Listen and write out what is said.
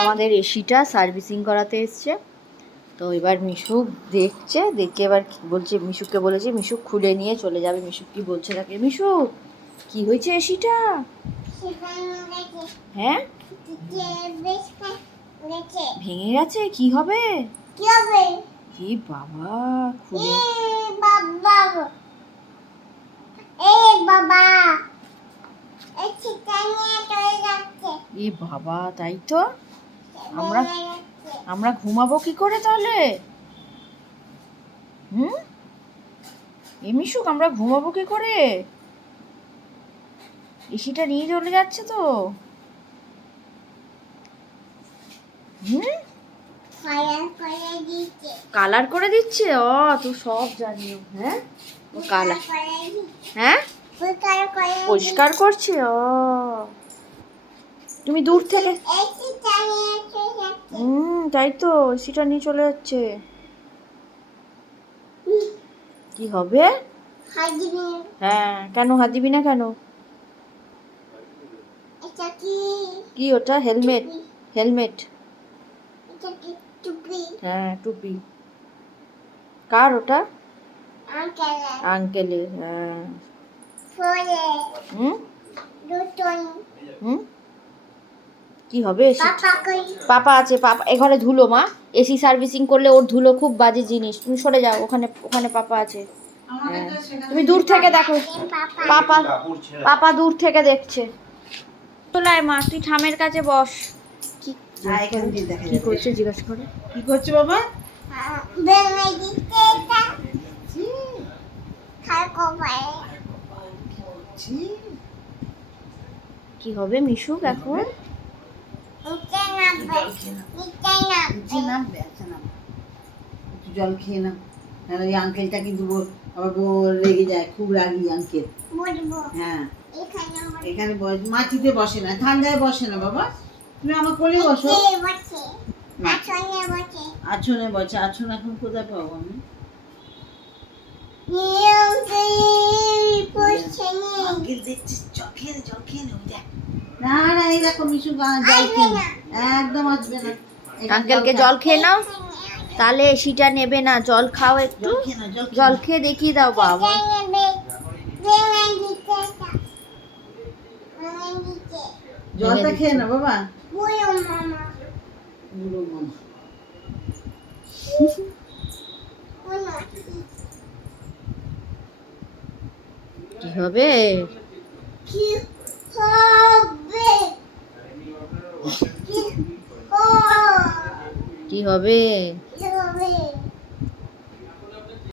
আমাদের এসিটা সার্ভিসিং করাতে এসছে, তো এবার মিশুক দেখছে, দেখে এবার বলছে, মিশুককে বলেছে মিশুক খুলে নিয়ে চলে যাবে। মিশুক কি বলছে তাকে, মিশুক কি হয়েছে এসিটা? হ্যাঁ ভেঙে গেছে, কি হবে? কি বাবা, খুলে এ বাবা, তাই তো আমরা ঘুমাবো কি করে তাহলে? এ মিশুক, আমরা ঘুমাবো কি করে? এসিটা নিয়ে চলে যাচ্ছে তো। কালার করে দিচ্ছে। ও তুই সব জানিও। হ্যাঁ কালার, হ্যাঁ পরিষ্কার করছে। ও তুমি দূর থেকে, তাই তো এসিটা নিয়ে চলে যাচ্ছে। কি হবে? হ্যাঁ কেন হাত দিবি না কেন? কি ওটা? হেলমেট। হেলমেট, হ্যাঁ টুপি। কার ওটা? আঙ্কেলের। হ্যাঁ কি হবে? পাপা আছে, পাপা এ ঘরে ধুলো। মা এসি সার্ভিসিং করলে ওর ধুলো খুব বাজে জিনিস, তুমি সরে যাও, ওখানে ওখানে পাপা আছে। হ্যাঁ তুমি দূর থেকে দেখো, পাপা পাপা দূর থেকে দেখছে। তোলায় মা, তুই ঠামের কাছে বস। কি করছে জিজ্ঞাসা করে? কি করছে বাবা? কি হবে মিশুক এখন? জল খেয়ে নাও, নাহলে ওই আঙ্কেলটা কিন্তু আবার রেগে যায়, খুব রাগি আঙ্কেল। হ্যাঁ এখানে মাটিতে বসে না, ঠান্ডায় বসে না বাবা, তুমি আমার কোলে বসো। আছনে বসে। আছন এখন কোথায় পাবো আমি? আঙ্কেল দেখছিস, জল খেয়ে নে, জল খেয়ে নে। না না, এই দেখো মিশু জল খেয়ে নে, একদম আসবে না। আঙ্কেলকে জল খেয়ে নাও, তাহলে এসিটা নেবে না। জল খাও একটু, জল খেয়ে দেখিয়ে দাও বাবা। জলটা খেয়ে না বাবা। কি হবে? কি হবে?